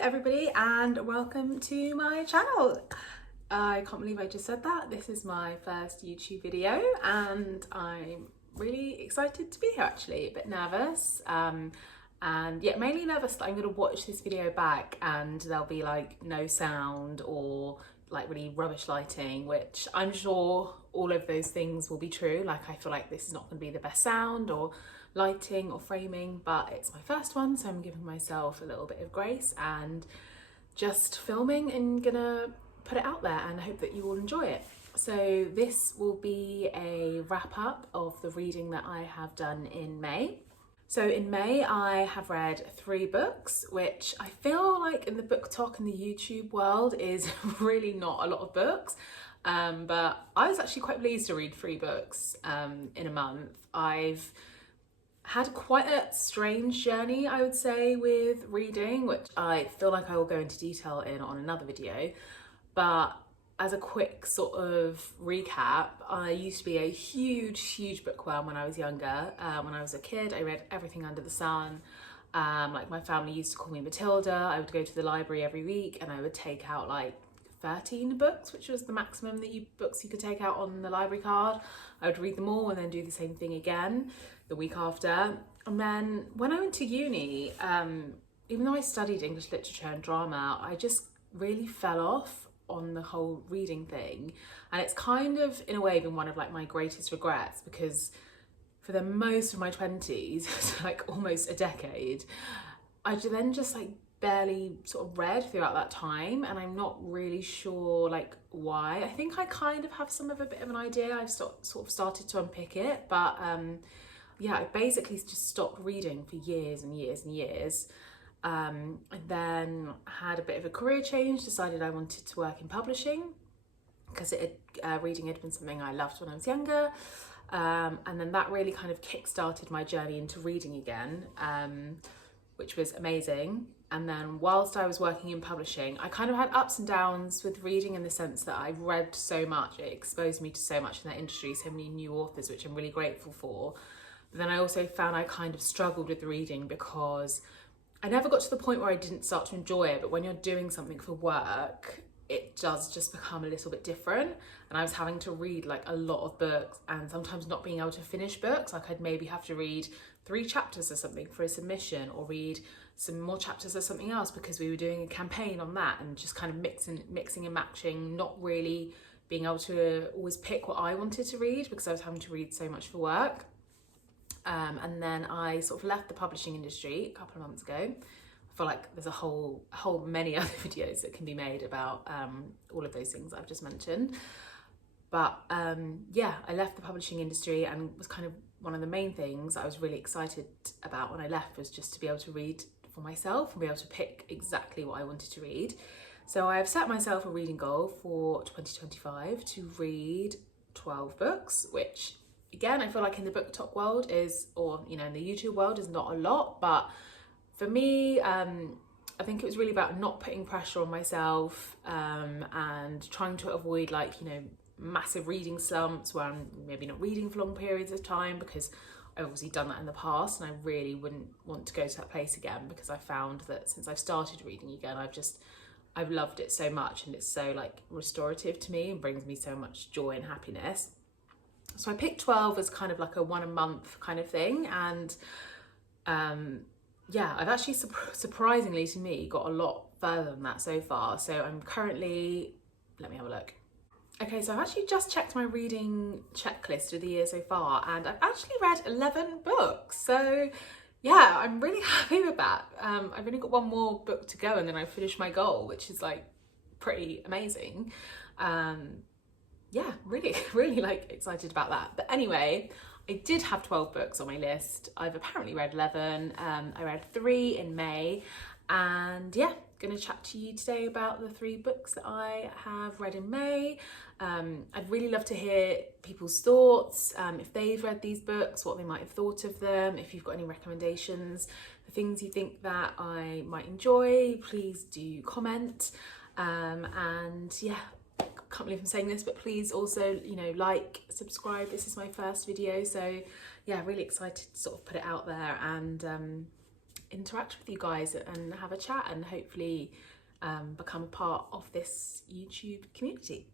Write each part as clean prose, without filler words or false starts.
everybody and welcome to my channel. I can't believe I just said that. This is my first YouTube video and I'm really excited to be here, actually. A bit nervous and yeah, mainly nervous that I'm going to watch this video back and there'll be like no sound or like really rubbish lighting, which I'm sure all of those things will be true. Like, I feel like this is not going to be the best sound or lighting or framing, but it's my first one, so I'm giving myself a little bit of grace and just filming and gonna put it out there and hope that you all enjoy it. So this will be a wrap up of the reading that I have done in May. So in May I have read 3 books, which I feel like in the BookTok and the YouTube world is really not a lot of books. But I was actually quite pleased to read 3 books in a month. I've had quite a strange journey, I would say, with reading, which I feel like I will go into detail in on another video. But as a quick sort of recap, I used to be a huge bookworm when I was younger. When I was a kid, I read everything under the sun. Like, my family used to call me Matilda. I would go to the library every week and I would take out like 13 books, which was the maximum books you could take out on the library card. I would read them all and then do the same thing again the week after. And then when I went to uni, even though I studied English literature and drama, I just really fell off on the whole reading thing. And it's kind of, in a way, been one of like my greatest regrets, because for the most of my 20s, so like almost a decade, I then just like barely sort of read throughout that time, and I'm not really sure like why. I think I kind of have a bit of an idea. I've sort of started to unpick it, but yeah, I basically just stopped reading for years and years. And then had a bit of a career change, decided I wanted to work in publishing because reading had been something I loved when I was younger. And then that really kind of kick-started my journey into reading again, which was amazing. And then whilst I was working in publishing, I kind of had ups and downs with reading, in the sense that I read so much. It exposed me to so much in that industry, so many new authors, which I'm really grateful for. But then I also found I kind of struggled with reading because I never got to the point where I didn't start to enjoy it, but when you're doing something for work, it does just become a little bit different. And I was having to read like a lot of books and sometimes not being able to finish books. Like, I'd maybe have to read 3 chapters or something for a submission, or read some more chapters of something else because we were doing a campaign on that, and just kind of mixing and matching, not really being able to always pick what I wanted to read because I was having to read so much for work. And then I sort of left the publishing industry a couple of months ago. I feel like there's a whole many other videos that can be made about all of those things I've just mentioned. But yeah, I left the publishing industry, and was kind of one of the main things I was really excited about when I left was just to be able to read for myself and be able to pick exactly what I wanted to read. So I have set myself a reading goal for 2025 to read 12 books, which again, I feel like in the BookTok world is, or you know, in the YouTube world is not a lot, but for me, I think it was really about not putting pressure on myself and trying to avoid like, you know, massive reading slumps where I'm maybe not reading for long periods of time, because I've obviously done that in the past and I really wouldn't want to go to that place again, because I found that since I've started reading again, I've loved it so much, and it's so like restorative to me and brings me so much joy and happiness. So I picked 12 as kind of like a 1 a month kind of thing, and yeah, I've actually surprisingly to me got a lot further than that so far. So I'm currently, let me have a look. Okay, so I've actually just checked my reading checklist of the year so far, and I've actually read 11 books. So yeah, I'm really happy with that. I've only got 1 more book to go and then I finish my goal, which is like pretty amazing. Yeah, really like excited about that. But anyway, I did have 12 books on my list. I've apparently read 11. I read 3 in May, and yeah, gonna chat to you today about the 3 books that I have read in May. I'd really love to hear people's thoughts, if they've read these books, what they might have thought of them, if you've got any recommendations for things you think that I might enjoy, please do comment. And yeah, can't believe I'm saying this, but please also, you know, like, subscribe. This is my first video, so yeah, really excited to sort of put it out there and interact with you guys and have a chat and hopefully become a part of this YouTube community.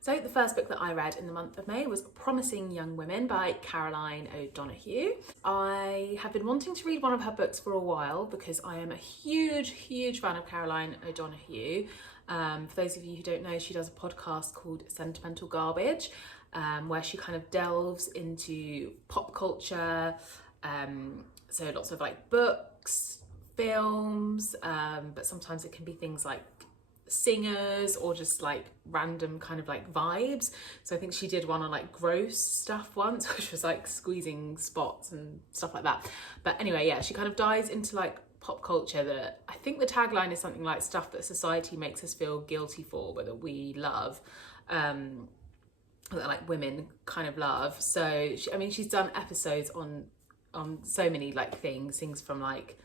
So the first book that I read in the month of May was Promising Young Women by Caroline O'Donoghue. I have been wanting to read one of her books for a while because I am a huge fan of Caroline O'Donoghue. For those of you who don't know, she does a podcast called Sentimental Garbage, where she kind of delves into pop culture, so lots of like books, films, but sometimes it can be things like singers or just like random kind of like vibes. So I think she did one on like gross stuff once, which was like squeezing spots and stuff like that. But anyway, yeah, she kind of dives into like pop culture that I think the tagline is something like stuff that society makes us feel guilty for, but that we love, that like women kind of love. So she's done episodes on so many like things from like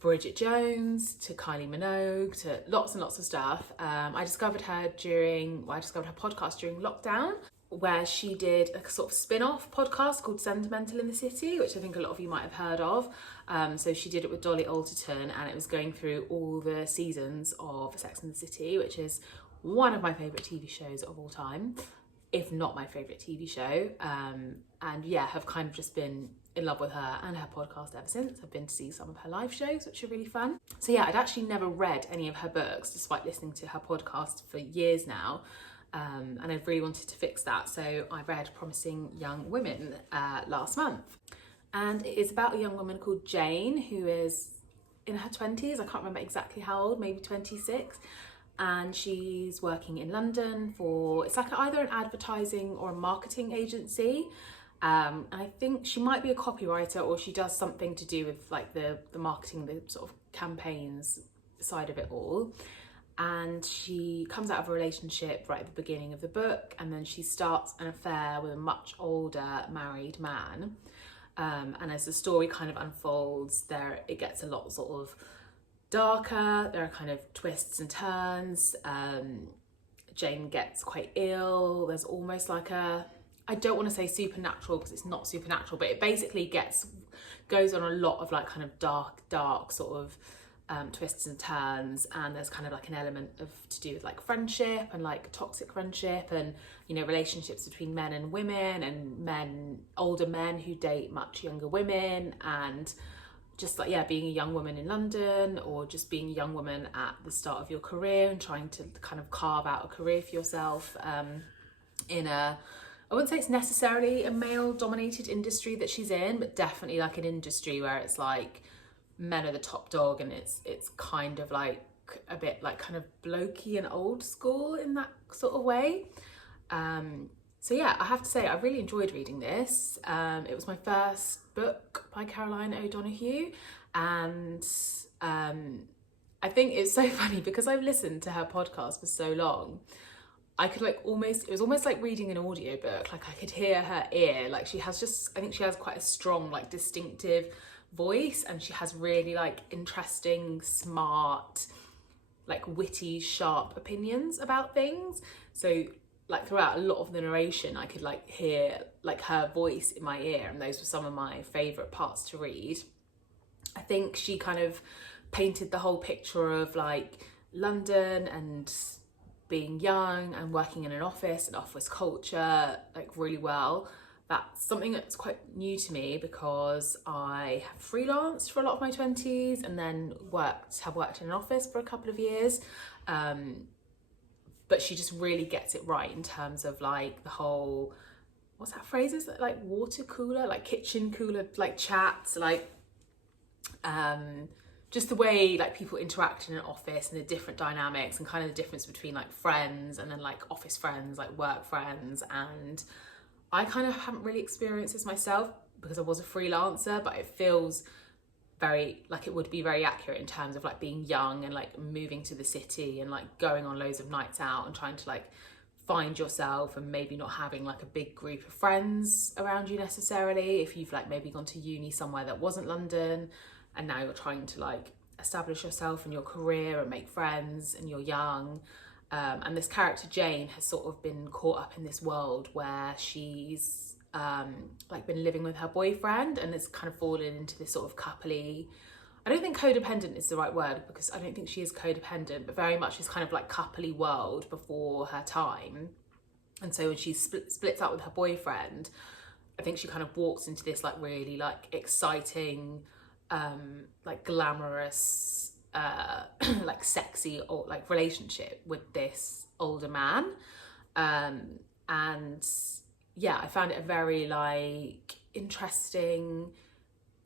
Bridget Jones to Kylie Minogue to lots and lots of stuff. I discovered her podcast during lockdown, where she did a sort of spin-off podcast called Sentimental in the City, which I think a lot of you might have heard of. So she did it with Dolly Alderton, and it was going through all the seasons of Sex and the City, which is one of my favourite TV shows of all time, if not my favourite TV show. And yeah, have kind of just been in love with her and her podcast ever since. I've been to see some of her live shows, which are really fun. So yeah, I'd actually never read any of her books, despite listening to her podcast for years now. And I've really wanted to fix that. So I read Promising Young Women last month. And it is about a young woman called Jane, who is in her 20s. I can't remember exactly how old, maybe 26. And she's working in London for, it's like either an advertising or a marketing agency. And I think she might be a copywriter, or she does something to do with like the marketing, the sort of campaigns side of it all. And she comes out of a relationship right at the beginning of the book, and then she starts an affair with a much older married man. And as the story kind of unfolds, it gets a lot sort of darker. There are kind of twists and turns. Jane gets quite ill. There's almost like I don't want to say supernatural because it's not supernatural, but it basically goes on a lot of like kind of dark sort of twists and turns. And there's kind of like an element to do with like friendship and like toxic friendship, and relationships between men and women, and older men who date much younger women, and just like, yeah, being a young woman in London, or just being a young woman at the start of your career and trying to kind of carve out a career for yourself in I wouldn't say it's necessarily a male-dominated industry that she's in, but definitely like an industry where it's like men are the top dog, and it's kind of like a bit like kind of blokey and old school in that sort of way. So yeah, I have to say I really enjoyed reading this. It was my first book by Caroline O'Donoghue, and I think it's so funny because I've listened to her podcast for so long. I could it was almost like reading an audiobook. Like I could hear her ear. Like I think she has quite a strong, like distinctive voice, and she has really like interesting, smart, like witty, sharp opinions about things. So like throughout a lot of the narration, I could like hear like her voice in my ear, and those were some of my favourite parts to read. I think she kind of painted the whole picture of like London and being young and working in an office and office culture like really well. That's something that's quite new to me because I have freelanced for a lot of my 20s and then have worked in an office for a couple of years. But she just really gets it right in terms of like the whole, what's that phrase, is that like water cooler, like kitchen cooler, like chats, like just the way like people interact in an office and the different dynamics and kind of the difference between like friends and then like office friends, like work friends. And I kind of haven't really experienced this myself because I was a freelancer, but it feels very like it would be very accurate in terms of like being young and like moving to the city and like going on loads of nights out and trying to like find yourself, and maybe not having like a big group of friends around you necessarily if you've like maybe gone to uni somewhere that wasn't London, and now you're trying to like establish yourself in your career and make friends and you're young. And this character Jane has sort of been caught up in this world where she's like been living with her boyfriend and has kind of fallen into this sort of coupley, I don't think codependent is the right word because I don't think she is codependent, but very much this kind of like coupley world before her time. And so when she splits up with her boyfriend, I think she kind of walks into this like really like exciting, like glamorous, like sexy or like relationship with this older man. And yeah, I found it a very like interesting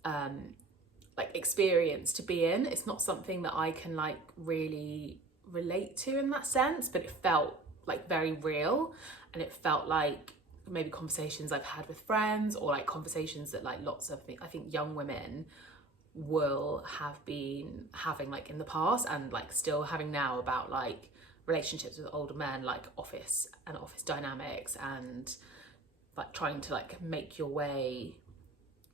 like experience to be in. It's not something that I can like really relate to in that sense, but it felt like very real, and it felt like maybe conversations I've had with friends, or like conversations that like lots of I think young women will have been having like in the past and like still having now about like relationships with older men, like office dynamics, and like trying to like make your way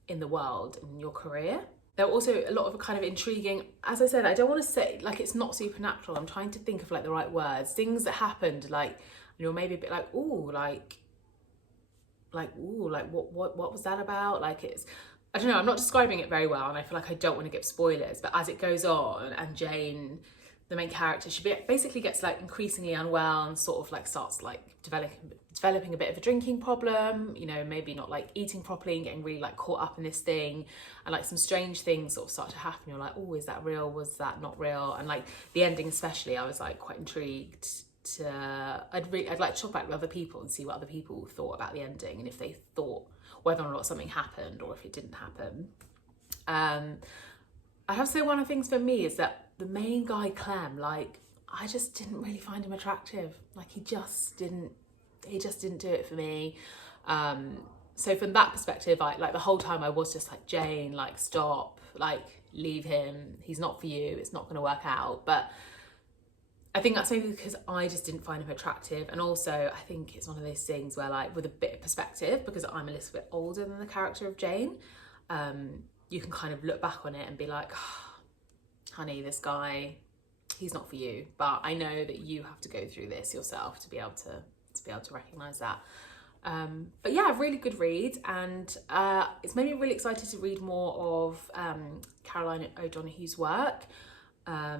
in the world and in your career. There were also a lot of kind of intriguing, as I said, I don't want to say like it's not supernatural, I'm trying to think of like the right words, things that happened like, you know, maybe a bit like, ooh, like what was that about? Like it's, I don't know, I'm not describing it very well and I feel like I don't want to give spoilers, but as it goes on and Jane, the main character, she basically gets like increasingly unwell and sort of like starts like developing a bit of a drinking problem, you know, maybe not like eating properly and getting really like caught up in this thing, and like some strange things sort of start to happen. You're like, oh, is that real? Was that not real? And like the ending especially, I was like quite intrigued to, I'd like to talk about it with other people and see what other people thought about the ending and if they thought whether or not something happened or if it didn't happen. I have to say one of the things for me is that the main guy, Clem, like I just didn't really find him attractive. Like he just didn't do it for me. So from that perspective, I like the whole time I was just like, Jane, like stop, like leave him. He's not for you. It's not going to work out. But I think that's maybe because I just didn't find him attractive. And also I think it's one of those things where like with a bit of perspective, because I'm a little bit older than the character of Jane, you can kind of look back on it and be like, oh, honey, this guy, he's not for you. But I know that you have to go through this yourself to be able to recognise that. But yeah, really good read, and it's made me really excited to read more of Caroline O'Donoghue's work. I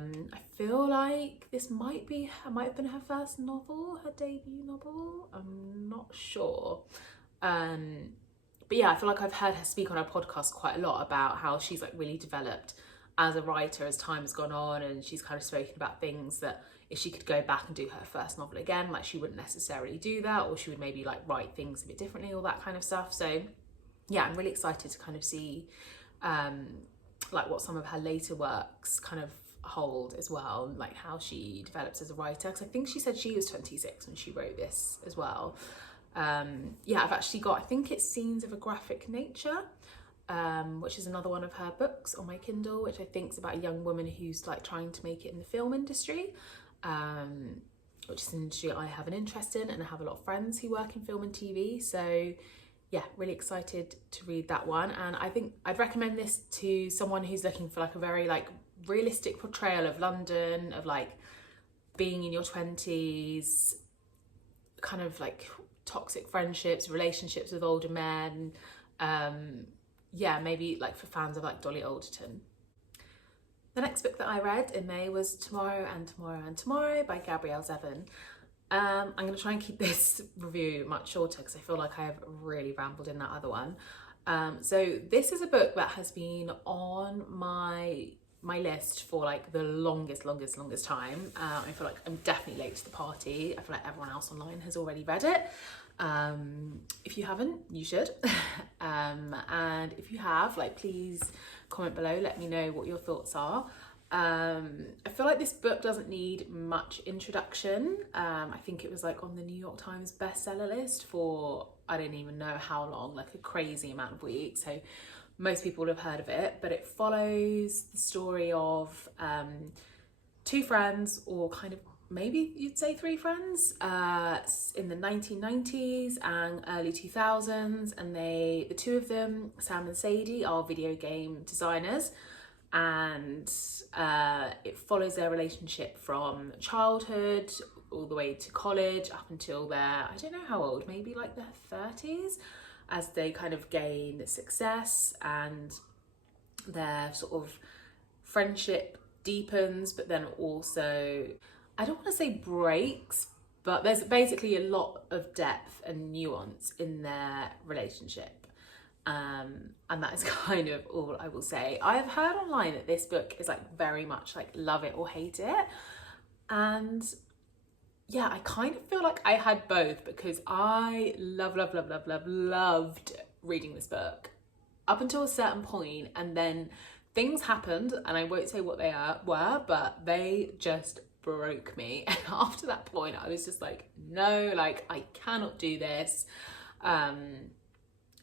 feel like this might have been her first novel, her debut novel. I'm not sure. But yeah, I feel like I've heard her speak on her podcast quite a lot about how she's like really developed as a writer as time has gone on, and she's kind of spoken about things that if she could go back and do her first novel again, like she wouldn't necessarily do that, or she would maybe like write things a bit differently, all that kind of stuff. So yeah, I'm really excited to kind of see like what some of her later works kind of hold as well, and like how she develops as a writer, because I think she said she was 26 when she wrote this as well. Yeah, I've actually got, I think it's Scenes of a Graphic Nature, which is another one of her books on my Kindle, which I think is about a young woman who's like trying to make it in the film industry, which is an industry I have an interest in, and I have a lot of friends who work in film and TV. So yeah, really excited to read that one. And I think I'd recommend this to someone who's looking for like a very like realistic portrayal of London, of like being in your 20s, kind of like toxic friendships, relationships with older men. Yeah, maybe like for fans of like Dolly Alderton. The next book that I read in May was Tomorrow and Tomorrow and Tomorrow by Gabrielle Zevin. I'm going to try and keep this review much shorter because I feel like I have really rambled in that other one. So this is a book that has been on my list for like the longest time. I feel like I'm definitely late to the party. I feel like everyone else online has already read it. If you haven't, you should. And if you have, like, please comment below, let me know what your thoughts are. I feel like this book doesn't need much introduction. I think it was like on the New York Times bestseller list for I don't even know how long, like a crazy amount of weeks. So most people would have heard of it, but it follows the story of two friends, or kind of maybe you'd say three friends, in the 1990s and early 2000s, and the two of them, Sam and Sadie, are video game designers, and it follows their relationship from childhood all the way to college, up until they're, I don't know how old, maybe like their 30s. as they kind of gain success and their sort of friendship deepens, but then also, I don't want to say breaks, but there's basically a lot of depth and nuance in their relationship. And that is kind of all I will say. I have heard online that this book is like very much like love it or hate it. And yeah, I kind of feel like I had both, because I loved reading this book up until a certain point, and then things happened, and I won't say what they were, but they just broke me. And after that point, I was just like, no, like I cannot do this.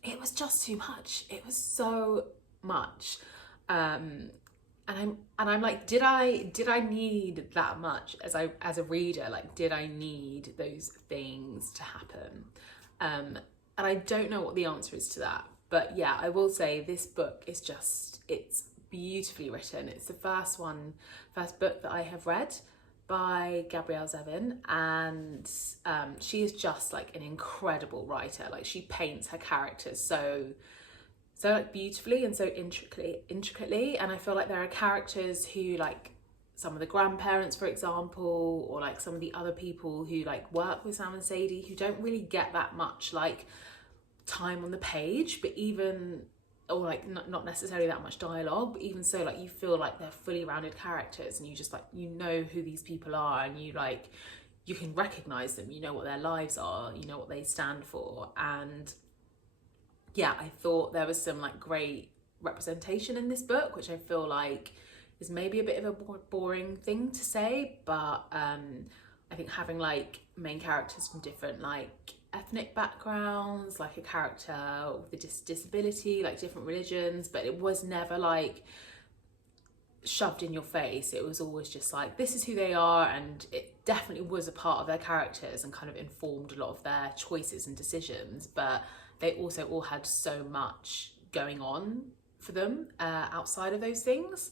It was just too much. It was so much. And I'm like, did I need that much as a reader? Like, did I need those things to happen? And I don't know what the answer is to that. But yeah, I will say this book is just, it's beautifully written. It's the first book that I have read by Gabrielle Zevin, and she is just like an incredible writer. Like, she paints her characters so like beautifully and so intricately, and I feel like there are characters who, like some of the grandparents, for example, or like some of the other people who like work with Sam and Sadie, who don't really get that much like time on the page, but even, or like not necessarily that much dialogue, but even so, like you feel like they're fully rounded characters, and you just like, you know who these people are, and you can recognize them, you know what their lives are, you know what they stand for. And yeah, I thought there was some like great representation in this book, which I feel like is maybe a bit of a boring thing to say, but I think having like main characters from different like ethnic backgrounds, like a character with a disability, like different religions, but it was never like shoved in your face. It was always just like, this is who they are, and it definitely was a part of their characters and kind of informed a lot of their choices and decisions, but they also all had so much going on for them outside of those things.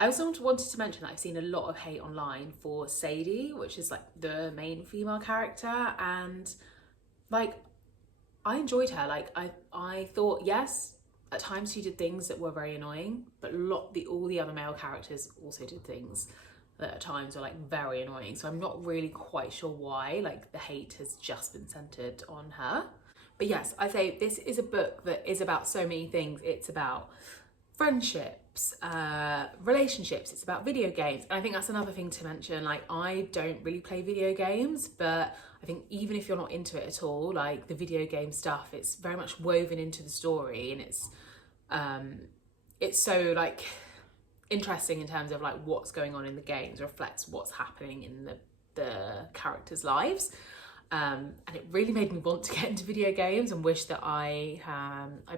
I also wanted to mention that I've seen a lot of hate online for Sadie, which is like the main female character, and like I enjoyed her. Like I thought, yes, at times she did things that were very annoying, but all the other male characters also did things that at times were like very annoying. So I'm not really quite sure why like the hate has just been centered on her. But yes, I say this is a book that is about so many things. It's about friendships, relationships, it's about video games. And I think that's another thing to mention. Like, I don't really play video games, but I think even if you're not into it at all, like the video game stuff, it's very much woven into the story, and it's so like interesting in terms of like what's going on in the games reflects what's happening in the characters' lives. And it really made me want to get into video games and wish that I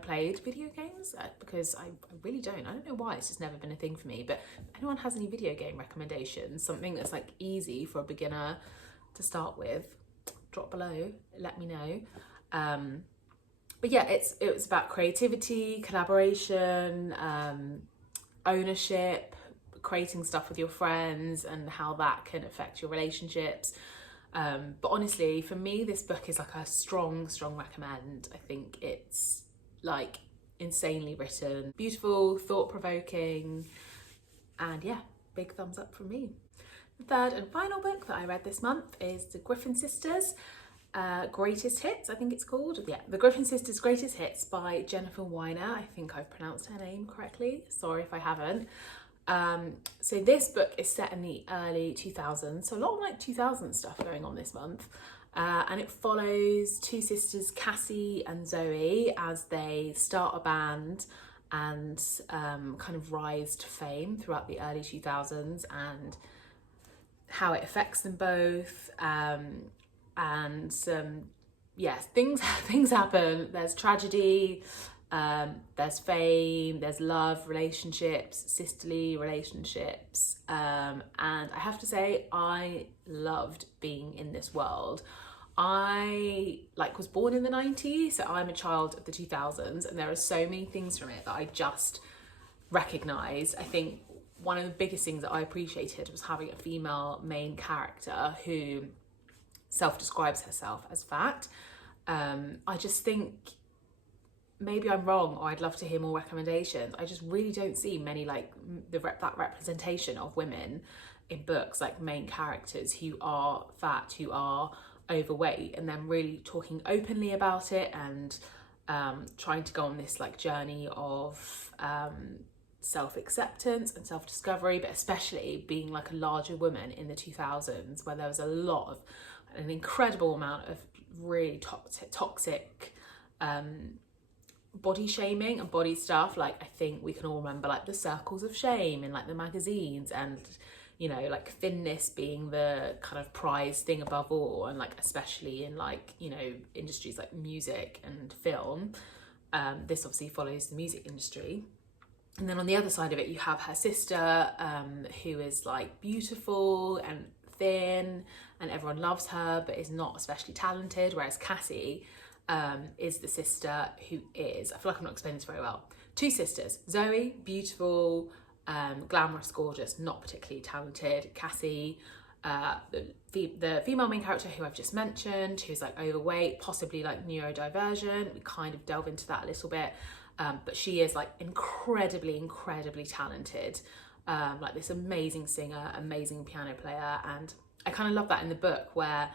played video games, because I really don't. I don't know why, it's just never been a thing for me. But if anyone has any video game recommendations, something that's like easy for a beginner to start with, drop below, let me know. But yeah, it was about creativity, collaboration, ownership, creating stuff with your friends, and how that can affect your relationships. But honestly, for me, this book is like a strong recommend. I think it's like insanely written, beautiful, thought-provoking, and yeah, big thumbs up from me. The third and final book that I read this month is The Griffin Sisters Greatest Hits, I think it's called. Yeah, The Griffin Sisters Greatest Hits by Jennifer Weiner. I think I've pronounced her name correctly. Sorry if I haven't. So this book is set in the early 2000s, so a lot of like 2000 stuff going on this month, and it follows two sisters, Cassie and Zoe, as they start a band and kind of rise to fame throughout the early 2000s, and how it affects them both. Yes, things happen. There's tragedy, there's fame, there's love, relationships, sisterly relationships, and I have to say I loved being in this world. I was born in the 90s, so I'm a child of the 2000s, and there are so many things from it that I just recognise. I think one of the biggest things that I appreciated was having a female main character who self-describes herself as fat. I just think maybe I'm wrong, or I'd love to hear more recommendations. I just really don't see many like that representation of women in books, like main characters who are fat, who are overweight, and then really talking openly about it and trying to go on this like journey of self-acceptance and self-discovery, but especially being like a larger woman in the 2000s, where there was an incredible amount of really toxic body shaming and body stuff. Like, I think we can all remember like the circles of shame in like the magazines, and you know, like thinness being the kind of prized thing above all, and like especially in like, you know, industries like music and film. This obviously follows the music industry. And then on the other side of it, you have her sister, who is like beautiful and thin, and everyone loves her, but is not especially talented. Whereas Cassie is the sister who is, I feel like I'm not explaining this very well. Two sisters, Zoe, beautiful, glamorous, gorgeous, not particularly talented. Cassie, the female main character who I've just mentioned, who's like overweight, possibly like neurodivergent. We kind of delve into that a little bit. But she is like incredibly talented, like this amazing singer, amazing piano player. And I kind of love that in the book, where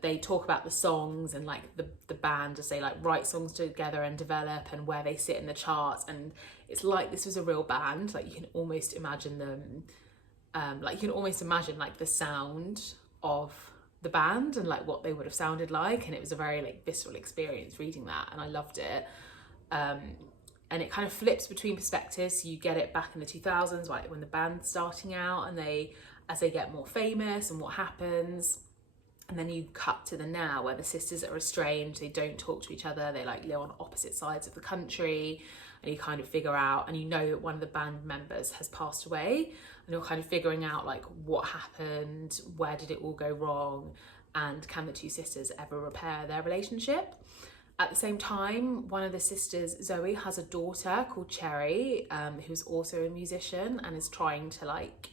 they talk about the songs and like the band, as they like write songs together and develop, and where they sit in the charts. And it's like this was a real band. Like you can almost imagine them, like you can almost imagine like the sound of the band and like what they would have sounded like. And it was a very like visceral experience reading that, and I loved it. And it kind of flips between perspectives. So you get it back in the 2000s, like when the band's starting out, and as they get more famous and what happens. And then you cut to the now, where the sisters are estranged, they don't talk to each other, they like live on opposite sides of the country, and you kind of figure out, and you know that one of the band members has passed away, and you're kind of figuring out like what happened, where did it all go wrong, and can the two sisters ever repair their relationship? At the same time, one of the sisters, Zoe, has a daughter called Cherry, who's also a musician and is trying to like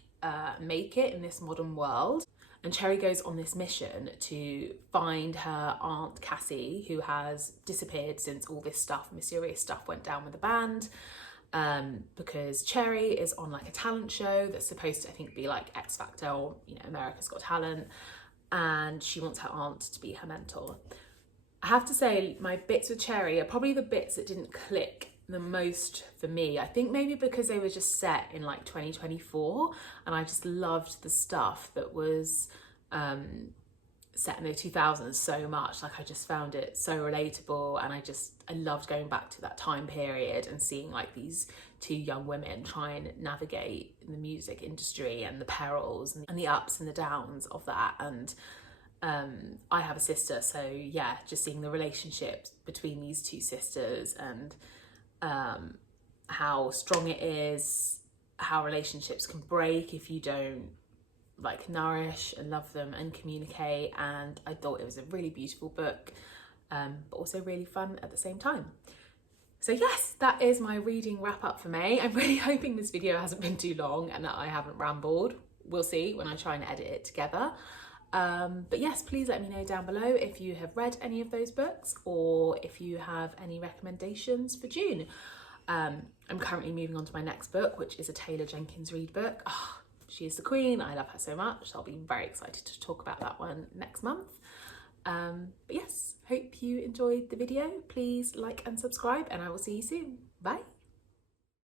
make it in this modern world. And Cherry goes on this mission to find her aunt Cassie, who has disappeared since all this mysterious stuff went down with the band. Because Cherry is on like a talent show that's supposed to, I think, be like X Factor or, you know, America's Got Talent. And she wants her aunt to be her mentor. I have to say, my bits with Cherry are probably the bits that didn't click the most for me. I think maybe because they were just set in like 2024, and I just loved the stuff that was set in the 2000s so much. Like I just found it so relatable, and I loved going back to that time period and seeing like these two young women try and navigate the music industry and the perils and the ups and the downs of that. And I have a sister, so yeah, just seeing the relationships between these two sisters, and how strong it is, how relationships can break if you don't like nourish and love them and communicate. And I thought it was a really beautiful book, but also really fun at the same time. So yes, that is my reading wrap up for May. I'm really hoping this video hasn't been too long and that I haven't rambled. We'll see when I try and edit it together. But yes, please let me know down below if you have read any of those books, or if you have any recommendations for June. I'm currently moving on to my next book, which is a Taylor Jenkins Reid book. Oh, she is the queen. I love her so much. I'll be very excited to talk about that one next month. But yes, hope you enjoyed the video. Please like and subscribe, and I will see you soon. Bye.